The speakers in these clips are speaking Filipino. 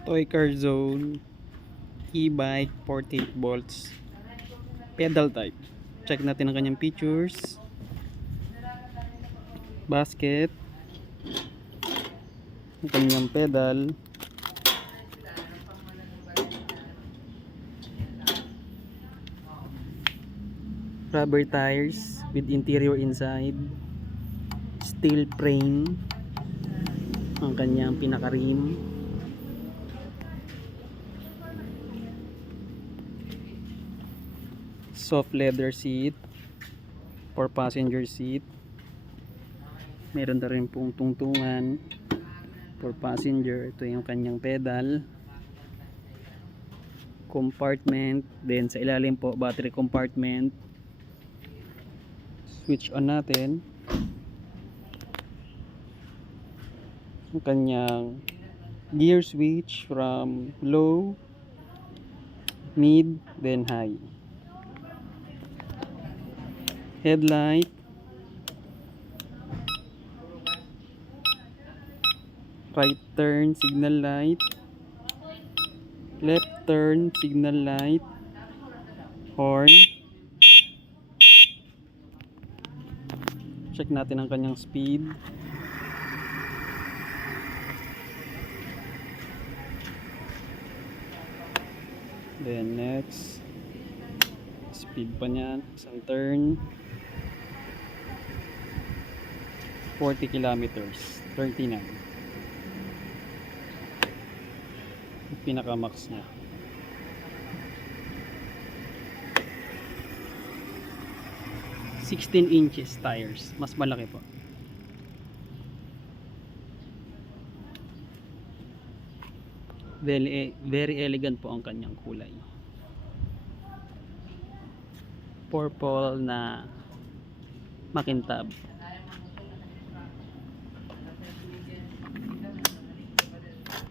Toy car zone, e-bike, 48 volts, pedal type. Check natin ang kanyang features. Basket, ang kanyang pedal, rubber tires with interior inside, steel frame, ang kanyang pinaka-rim, soft leather seat for passenger seat. Meron na rin pong tungtungan for passenger. Ito yung kanyang pedal compartment, then sa ilalim po battery compartment. Switch on natin ang kanyang gear switch from low, mid, then high. Headlight, right turn signal light, left turn signal light, horn. Check natin ang kanyang speed. Then next, speed pa niyan, isang turn, 40 kilometers, 39. Yung pinaka max niya. "16" tires, mas malaki po. Very elegant po ang kanyang kulay. Purple na makintab.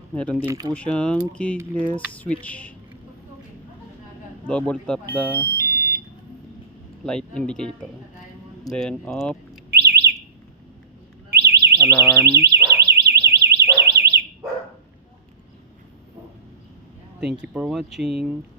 Meron din po siyang keyless switch. Double tap the light indicator. Then off, alarm. Thank you for watching.